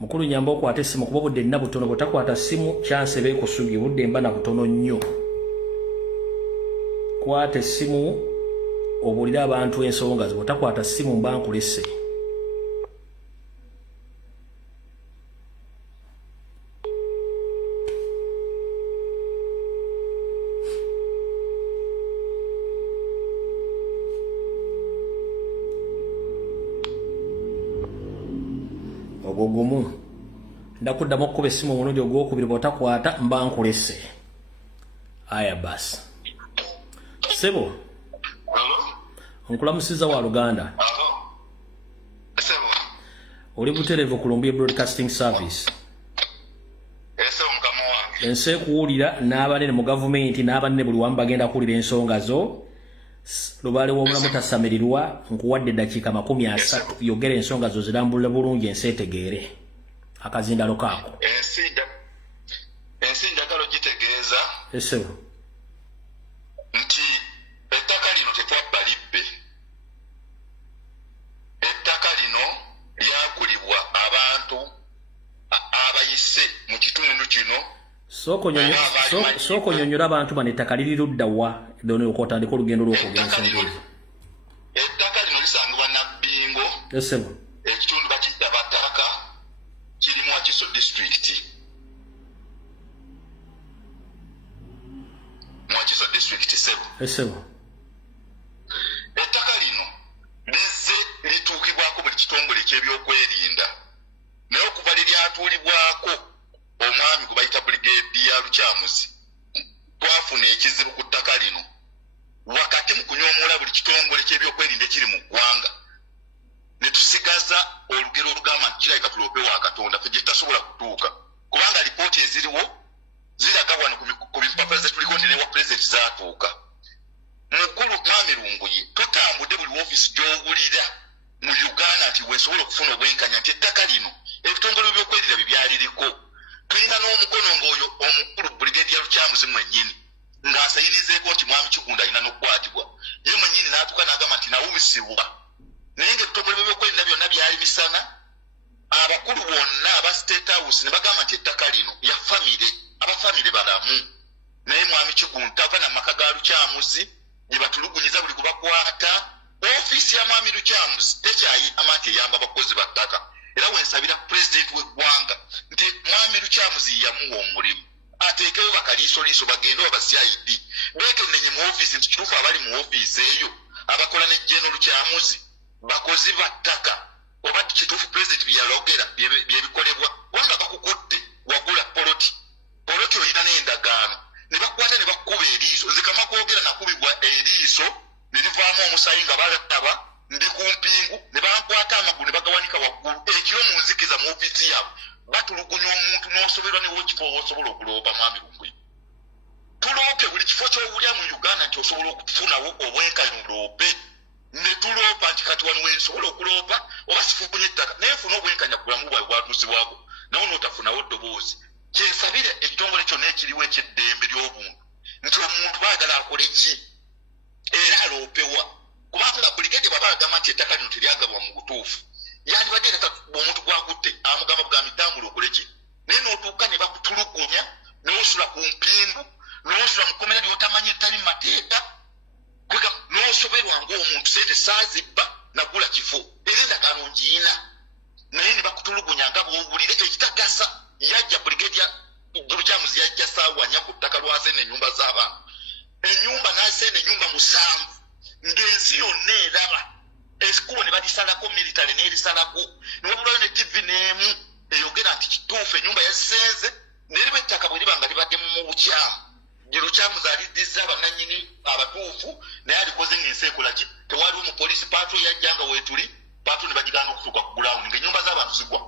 mukulu nyamba okwata essimu kuba obudde nina butono bwe takwata ssimu chance beekusugi budde mba na butono nnyo kwata essimu obulira abantu ensonga bwe takwata ssimu mba nkulese ogumu ndakuddamu okukuba essimu omulundi ogwokubiri bw'otakwata mba nkulese aya basi sebo nkulamusiza wa Luganda oli butereevu ku Lumbye Broadcasting Service ensi ekuwulira n'abanene mu gavumenti n'abanene buli wamu bagenda kuwulira ensonga zo Lubaale w'omulamu tasamirirwa nkuwadde eddakiika 30 yogera ensonga zo zirambulira bulungi ensi etegeere akazindalo kaako ensi njagala ogitegeeza esebo nti ettaka lino tetwabba libbe ettaka lino lyagulibwa abantu abayise mu kitundu kino soko nyonyola abantu bano ettaka liri ludda wa dono okotandika olugendo lw'okwogera ensonga ezo ettaka lino lisangibwa Nabbingo esebo ekitundu bakiyita Bataka kiri mu Wakiso district sebo esebo ettaka lino lizze lituukibwako buli kitongole ky'ebyokwerinda naye okuva liryatuulibwako omwami gwe bayita Brigadier Lukyamuzi twafuna ekizibu ku ttaka lino wakati mu kunyoomoola buli kitongole ky'ebyokwerinda ekiri mu ggwanga ne tusigaza olugero olugamba nti kirabika tuloope wa Katonda ffe gye tutasobola kutuuka kubanga lipooti eziriwo ziraga wano ku bipapula ze tuliko nti newa pulezidenti zaatuuka mukulu mwami Lunguye tutambudde buli woofiisi gy'owulira mu Uganda nti weesobola okufuna obwenkanya nti ettaka lino ebitongole by'okwerinda bye byaliriko tulina n'omukono ng'oyo omukulu Brigadier Lukyamuzi mwennyini ng'asayirizeeko nti mwami Kigunda alina n'okukwatibwa ye mwennyini n'atuuka n'agamba nti nawumisibwa naye ng'ebitongole by'okwerinda byonna byali misana abakulu bonna aba State House ne bagamba nti ettaka lino ya famire abafamire balamu naye mwami Kigunda tava na maka ga Lukyamuzi gye batulugunyiza buli kubakwata ofiisi ya mwami Lukyamuzi tekyayitama nti eyamba abakozi ba ttaka era wensabira pulezidenti w'eggwanga nti mwami Lukyamuzi yamuwa omulimu ateekewo bakaliisoliiso bagende oba CID beekennenye mu ofiisi nti kituufu abali mu ofiisi eyo abakola ne General Lukyamuzi bakozi ba ttaka oba kituufu pulezidenti byeyalogera byebikolebwa wanga bakukutte wagula poloti olina n'endagaano ne bakwata ne bakuba eriiso zikama kwogera nakubibwa eriiso ne livaamu omusayi nga balaba ndi ku mpingu ne bankwata amagulu ne bagawanika waggulu ekiro mu nzikiza mu ofiisi yaabwe batulugunya omuntu n'osoberwa ne w'ekifo osobola okuloopa mwami Lunguye tuloope buli kifo ky'owulya mu Uganda nti osobola okufunawo obwenkanya oloope ne tuloopa nti kati wano wensobola okuloopa oba sifunye ettaka naye funa obwenkanya ku bulamu bwawe bwatuusibwako nawe n'otafunawo ddoboozi kyensabire ekitongole kyonna ekiriwo eky'eddembe ly'obuntu nti omuntu baagala akole ki era aloopewa kubanga Brigadier baba agamba nti ettaka lino teryagabwa mu butuufu yandibadde leka omuntu gwakutte amugamba bugamba tambula okole ki naye n'otuuka ne bakutulugunya n'osula ku mpindu n'osula mu kkomera ly'otamanyi ettali mu mateeka n'osoberwa ng'omuntu sente saazibba nagula kifo era endagaano ngiina naye ne bakutulugunya nga bw'owulire ekitagasa yajja Brigadier Lukyamuzi yajja saawanya ku ttaka lwasene ennyumba z'abantu ennyumba n'asene ennyumba 7 ng'ensi yonna eraba ekikubo ne balisalako military n'erisalako ne wabulayo ne TV n'emu eyogera nti kituufu ennyumba yasenze naye ettaka bwe liba nga libadde mu bukyamu gye Lukyamuzi aliddiza bannannyini abatuufu naye alikoze ng'ensi ekola ki tewaliwo umupoliisi paatro yajja nga weetuli paatro ne bagigaana okutuuka ku gulawundi ng'ennyumba z'abantu zigwa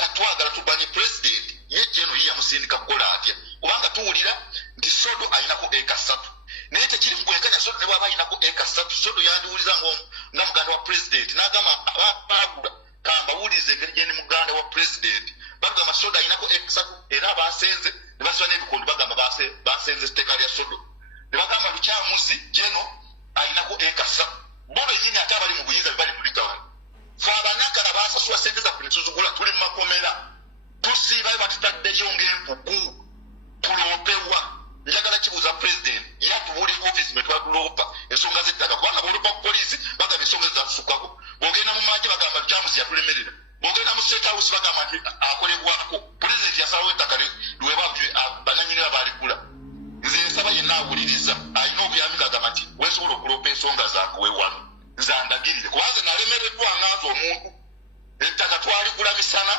katwagala tubanye pulezidenti ye jeno ye yamusindika kukola atya kubanga tuwulira nti Sodo alinako eka 3 naye tekiri mu kwenkanya Sodo ne bw'aba alinako eka 3 Sodo yandiwuliza nga muganda wa pulezidenti n'agamba abaagula kambawulize engeri gye ni muganda wa pulezidenti bagamba Sodo alinako eka 3 era abasenze ne basiba n'ebikondo bagamba basenze etteeka lya Sodo ne bagamba Lukyamuzi jeno alinako eka 3 bo bennyini ate abali mu buyinza bye bali mu litawuni fe abanakala baasasula sente zaffe ne tuzigula tuli mu makomera tusiibayo batutaddeyo ng'empuku tuloopewa njagala kibuuza president yatubuulira office mwe twatuloopa ensonga z'ettaka kubanga bw'oloopa ku poliisi bagamba ensonga ezatusukako bw'ogenda mu maggye bagamba Kyamuzi yatulemerera bw'ogenda mu state house bagamba nti akolebwako president yasalawo ettaka liwebwa bannannyini baaligula nze nsaba yenna awuliriza alina obuyambi gagamba nti weesobola okuloopa ensonga zange wewano nze andagirire kubanze nalemereddwa nganze omuntu ettaka twaligula misana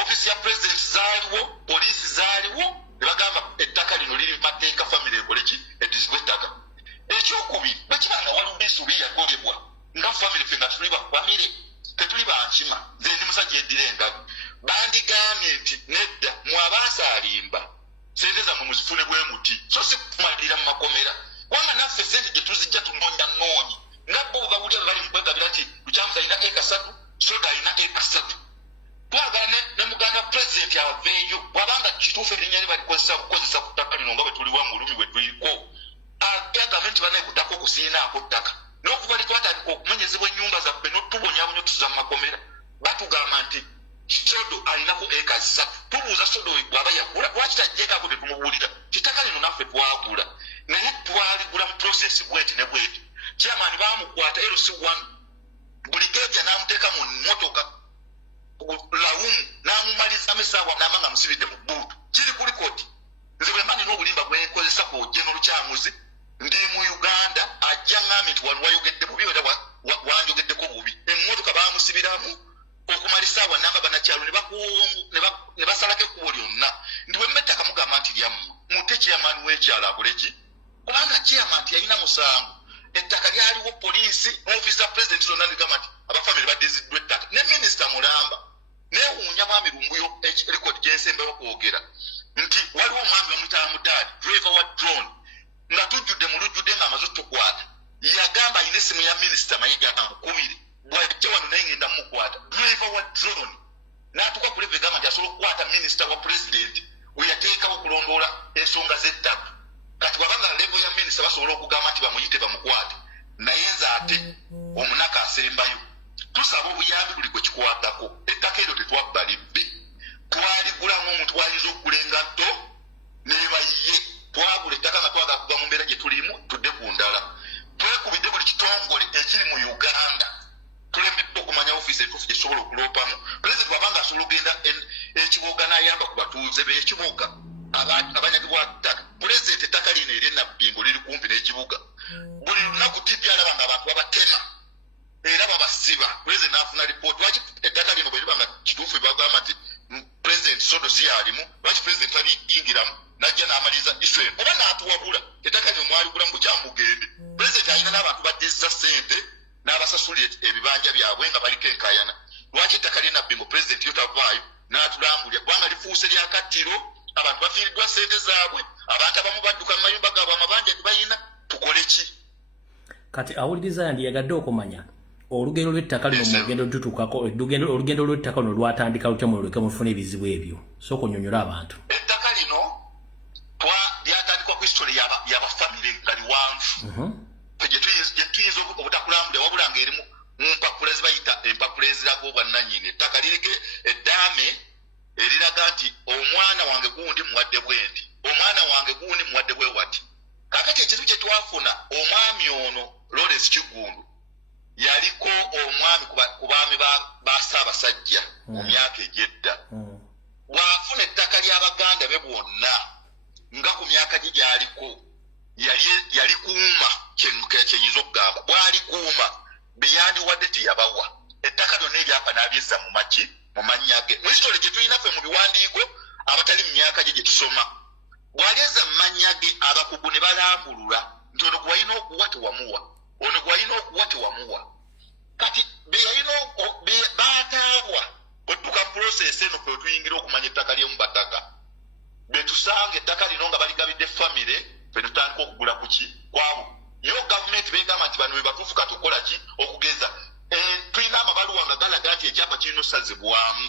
office ya president zaaliwo poliisi zaaliwo ne bagamba ettaka lino liri mateeka famire ekoleki edizibwa ettaka ekyokubiri bakibanga walubisu biyagolebwa nga famire ffe nga tuli bafamire tetuli bankima nze ndi musajja eddira engabi bandigambye nti nedda mwabasaalimba sente zammwe muzifune bwe muti so si kumalira mu makomera wanga naffe sente gye tuzijja tunoonya noonyi nga bo bawulira bali mukwegabira nti Kyamuzi alina eka 3 soda alina eka 3 twagala ne muganda president aveeyo bwabanga kituufu erinnya balikozesa kukozesa ku ttaka lino nga bwe tuliwa mu lumi bwe tuliko agamba nti banaye ku ttaka okusiinaako ttaka n'okuva litwatandika okumenyezebwa ennyumba zaffe n'otubonyabonyo tuza mu makomera batugamba nti sodo alinako eka 3 tubuuza sodo bw'aba yagula lwaki tajjeekako tetumubuulira kitaka lino naffe twagula naye twaligula mu process bweti ne bweti chairman baamukwata LC1 buligeja n'amuteeka mu mmotoka lawumu n'amumaliza mesaawa n'amanga musibidde mu bbuutu kiri ku likoti nze bwe mani n'obulimba bwenkozesa ku General Kyamuzi ndi mu Uganda ajja ng'ami nti wano wayogedde bubi era wanjogeddeko bubi emmotoka baamusibiramu okumala essaawa n'amba bannakyalo ne basalako ekkubo lyonna ndi bwe mmettaka mugamba nti lyammwe mute chairman w'ekyalo akoleki kubanga chairman nti yalina musango ettaka lyaliwo poliisi n'ofiisa president zonna ligamba nti abafamire baddiziddwa ettaka ne minisita Mulamba neewuunya mwami Lumbuyo rekodi gyensembewo kwogera nti waliwo omwami omuyitala Mudaadi driver wa drone nga tujjudde mu lujjudde ng'amaze tukwata yagamba alina essimu ya minisita Mayiga amukubire bw'ajja wano naye ngenda mukwata driver wa drone n'atuuka ku level egamba nti asobola okukwata minisita wa president we yateekawo okulondoola ensonga z'ettaka kati bwabanga level ya minisita basobola okugamba nti bamuyite bamukwate naye nze ate omunaka asembayo tusaba obuyambi buli gwe kikwatako ettaka eryo tetwabba libbe twaligulamu omuntu wayinza okugula engatto nebaye twagula ettaka nga twagala kuva mu mbeera gye tulimu tudde ku ndala twekubidde buli kitongole ekiri mu Uganda tulemeddwa okumanya ofiisi entuufu gye tusobola okuloopamu pulezidenti bwabanga asobola ogenda ekibuga n'ayamba ku batuuze b'ekibuga abanyagibwa ttaka pulezidenti ettaka lino eryenabbingo liri kumpi n'ekibuga buli lunaku tibbi alaba nga abantu babatema era babasiba pulezidenti n'afuna lipooti lwaki ettaka lino bwe liba nga kituufu bagamba nti pulezidenti sodo si yalimu lwaki pulezidenti taliyingiramu najja n'amaliriza Israel oba n'atuwabula ettaka lino mwaligulamu bukyamu mugende pulezidenti alina n'abantu baddizza ssente n'abasasulira ebibanja byabwe nga baliko enkaayana lwaki ettaka ly'enabbingo pulezidenti yo tavaayo n'atulambulira kubanga lifuuse lya kattiro abantu bafiiriddwa ssente zaabwe abantu abamu badduka mu mayumba gaabwe amabanja tebayina tukole ki kati awuliriza yandiyagadde okumanya olugendo lw'ettaka lino mu lugendo lututukako olugendo lw'ettaka lino lwatandika lutya mululeke mufune ebizibu ebyo sooka onnyonnyola abantu ettaka lino lyatandikwa ku history y'abafamire nga liwanvu gye tuyinza obutakulambulira wabula ng'erimu mu mpapula zibayita empapula eziraga obwannannyini ettaka liriko eddaame eriraga nti omwana wange gundi muwadde bwendi omwana wange gundi muwadde bwe wati kakati ekizibu kye twafuna omwami ono Lawrence Kigundu yaliko omwami ku baami ba Ssaabasajja mu myaka egy'edda bw'afuna ettaka ly'Abaganda be bwonna nga ku myaka gye gyaliko yali kuuma kyenyinza okugamba bw'alikuuma beyandiwadde teyabawa ettaka lyonna eryapa n'abyezza mu maki mu mannya ge mu hisitole gye tulina ffe mu biwandiiko abatali mu myaka gye tussoma bw'alyezza mu mannya ge abakugu ne balambulula nti ono gwe walina okuwa tewamuwa ono gwe walina okuwa tewamuwa kati baataabwa odduka mu pulosesi eno kwe tuyingira okumanya ettaka ly'emu bataka betusanga ettaka lino nga baligabidde famire fe tutandika okugula ku ki kwawo yo gavumenti beegamba nti bano be batuufu katukola ki okugeza tulina amabaluwa nga galaga nti ekyapa kirina osazibwamu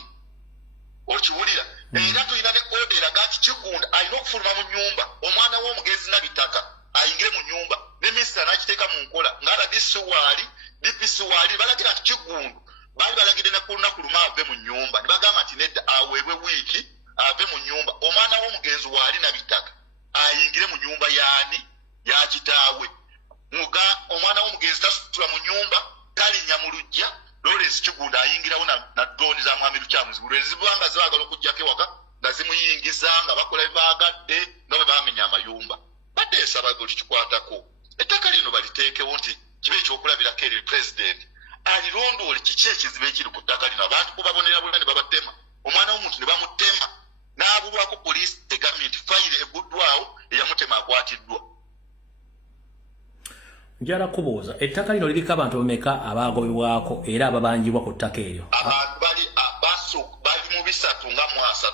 okiwulira era tulina ne oda eraga nti Kigundu alina okufuluma mu nnyumba omwana w'omugezi nabitaka ayingire mu nnyumba ne minisita n'akiteeka mu nkola ng'ala DPC waali balagira nti Kigundu bali balagide na kunaku luma ave mu nyumba nibagamba nti nedda aweebwe wiiki ave mu nyumba omwana w'omugenzi waali na bitaka ayingire mu nyumba yaani yakitaawe omwana w'omugenzi tasula mu nyumba talinnya mu lujja Lawrence Kigunda ayingirawo na drone za mwami Lukyamuzi lwezibwanga zibaagala okujjako ewaka nga zimuyingiza nga bakola bibaagadde nga bwe baamenya amayumba bateesa bagoli kikwatako ettaka lino baliteekewo nti kibe ekyokulabirako eri president alirondoole kiki ekizibu ekiri ku ttaka lino abantu kubabonera bonna ne babatema omwana w'omuntu ne bamutema n'abulwako poliisi egamenti fayire egguddwawo eyamutema akwatiddwa. Njala kubuuza ettaka lino liriko abantu bameka abaagobebwako era ababanjibwa ku ttaka eryo? Abantu bali mu 3 nga 3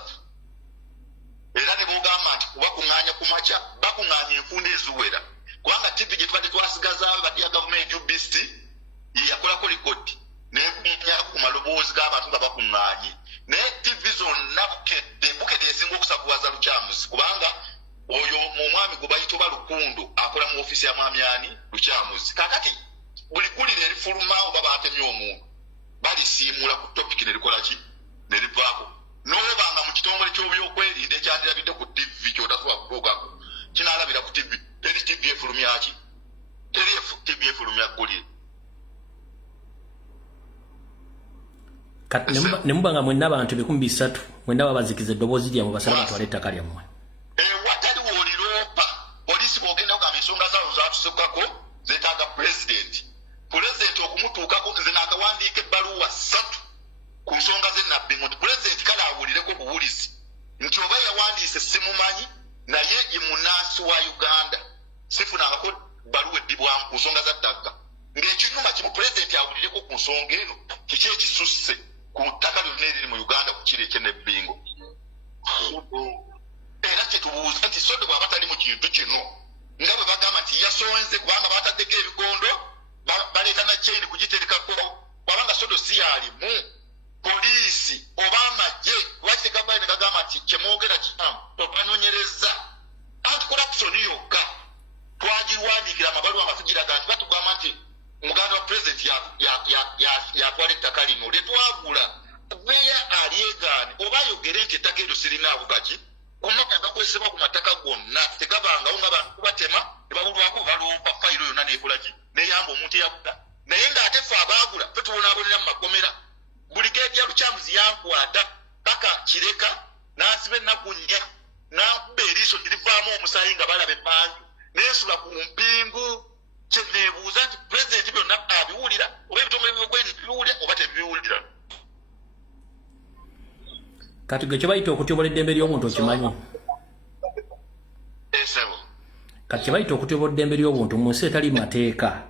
era ne bogamba nti kubakuŋŋaanya ku makya bakuŋŋaanya enfunda eziwera kubanga TV gye tubadde twasigazaabo bati ya gavumenti UBC yakolako likodi neekunya ku maloboozi g'abantu nga bakuŋŋaanye naye TV zonna bukedde esinga okusakuwaza Lukyamuzi kubanga oyo omwami gwe bayita oba Lukundo akola mu ofiisi ya mwami ani Lukyamuzi kakati buli ggulire erifuluma oba baatemye omuntu balisiimula ku topiki nerikola ki nerivaako n'obanga mu kitongole ky'ebyokwerinda ekyandirabidde ku TV kyotasobola kutuukako kinaalabira ku TV teri TV efulumya ki teri TV efulumya ggulire. Kati ne muba nga mwenna abantu 300 mwenna babazikiza eddoboozi lyammwe basala batwala ettaka lyammwe. Watali w'oliroopa poliisi bw'ogenda okugamba ensonga zaabo zaatusukako zeetaaga pulezidenti okumutuukako nze naakawandiika ebbaluwa 3 ku nsonga z'ennabbi nti pulezidenti kale awulireko obuwulizi nti oba yawandiise simumanyi naye ye munnansi wa Uganda sifunangako bbaluwa eddibwamu ku nsonga za ttaka ng'ekinyuma kimu pulezidenti awulireko ku nsonga eno kiki ekisusse ku ttaka lyonna eriri mu Uganda ku kiro ekyenebbingo era kyetubuuza nti Sodo bw'aba tali mu kintu kino nga bwe bagamba nti yasonze kubanga bataddeko ebikondo baleeta na chain kugiterekako wabanga Sodo si yalimu poliisi oba amagye lwaki gavumenti ne gagamba nti kyemwogera kitamu tobanoonyereza anti-corruption yokka twagirwandiikira amabaluwa nga tugiraga nti batugamba nti muganda wa pulezidenti yatwala ettaka lino lyetwagula beya alyegaani oba ayogere nti ettaka eryo sirinaawo kaki omwaka gakozesebwa ku mataka gonna tegabangawo nga bantu kubatema ne babulwako balompa fayiro yonna neekola ki neyamba omuntu eyagula naye ng'ate ffe abaagula fe tubonaabonera mu makomera Brigadier Lukyamuzi yankwata paka kireka n'asiba ennaku 4 n'akuba eriiso lirivaamu omusaayi nga balaba emmanju neesula ku mpingu kyeneebuuza nti pulezidenti byonna abiwulira oba ebitongole by'okwerinda biwulira oba tebibiwulira. Kati gwe kye bayita okutyobola eddembe ly'obuntu okimanyi? Kati kye bayita okutyobola eddembe ly'obuntu mu nsi etali mateeka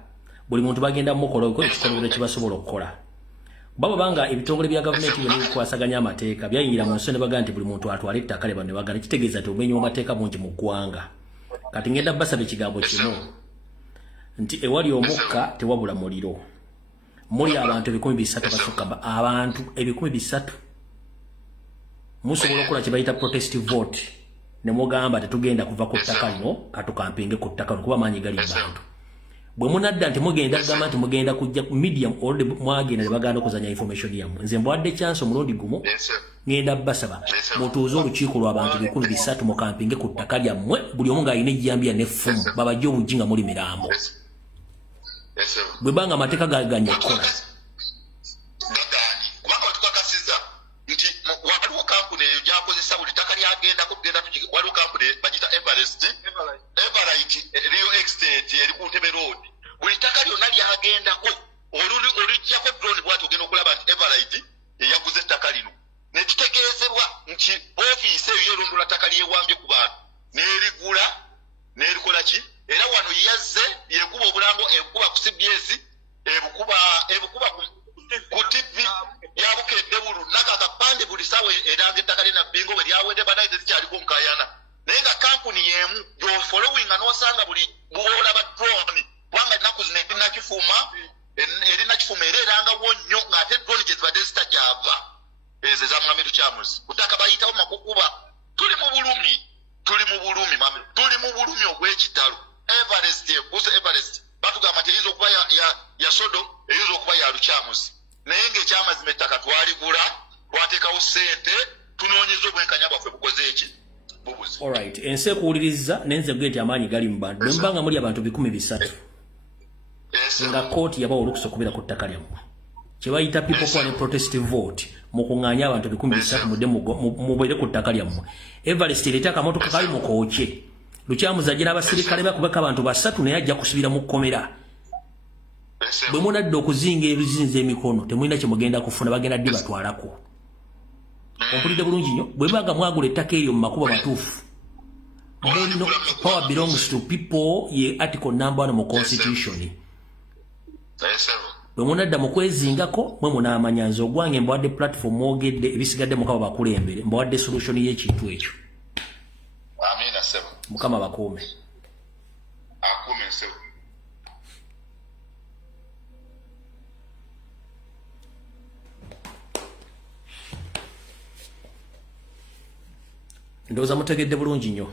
buli muntu bagenda mukola ekikolobero kye basobola okukola. Banga ebitongole bya gavumenti byonna bikwasaganya amateeka byayingira mu nsi ne baga nti buli muntu atwala ettaka lye bano ne bagana kitegeeza nti obumenyi bw'amateeka bungi mu ggwanga. Kati ngenda basaba ekigambo kimu nti ewali omukka tewabula muliro. Muli abantu 300 basukka abantu 300 musobola okukola kye bayita protest vote ne mugamba tetugenda kuva ku ttaka lino katukampinge ku ttaka lino kuba maanyi gali bantu. Bwe munadda nti mugenda kugamba nti mugenda kujja medium already mwagenda ne baganda okuzanya information yammwe nze mbwadde chance omulundi gumu ngenda basaba mutuuze olukiiko lw'abantu 300 mu kampinge ku ttaka lyammwe buli omu ng'alina ejjambiya n'effumu babajje obujji nga muli mirambo bwe banga amateeka gaganya okukola. Kubanga tukakasiza nti waliwo kampuni eyo gyakozesa buli ttaka lyagendako kugenda waliwo kampuni bagita Everite Rio Estate eri ku Ntebe Road buli ttaka lyonna lyagendako olujjako drone bwati ogenda okulaba nti Everite eyaguze ettaka lino nekitegeezebwa nti ofiisi eyo yerondoola ttaka lyewambye ku bantu n'erigula n'erikola ki era wano yazze yekuba obulango ebukuba ku CBS ebukuba ku TV yabukedde bulunaka akapande buli ssaawa eranga ettaka lyenabbingo bwe lyawedde banaye terikyaliko nkayana naye nga kampuni y'emu gy'ofolowinga n'osanga buli bwolaba drone kubanga ennaku zino erinakifuma era erangawo nnyo ng'ate drone gye zibadde zitakyava ezo eza mwami Lukyamuzi ku ttaka bayitawo makukuba tuli mu bulumi ogw'ekitalo ense kuwuliriza nenze geti amaanyi gali mu bantu bwembanga muli abantu 300 nga kooti yabawa olukusa okubeera ku ttaka lyammwe kye bayita people for a protest vote mukuŋŋaanya abantu 300 mudde mubeere ku ttaka lyammwe Everest leeta akamotoka kali mukooke Lukyamuza agira abasirikale bakubeka abantu 3 naye ajja kusubira mu kkomera bwe munadde okuzinga ebizinze emikono temulina kye mugenda kufuna bagenda ddi batwalako ompulidde bulungi nnyo bwe baga mwagula ettaka eryo mu makubo matuufu power belongs to people ye article number 1 mu constitution bwe munadda mu kwezingako mwe munaamanya nze ogwange mbawadde platform mwogedde ebisigadde mukama bakulembere mbawadde solution y'ekintu ekyo mukama bakuume ndowooza mutegedde bulungi nnyo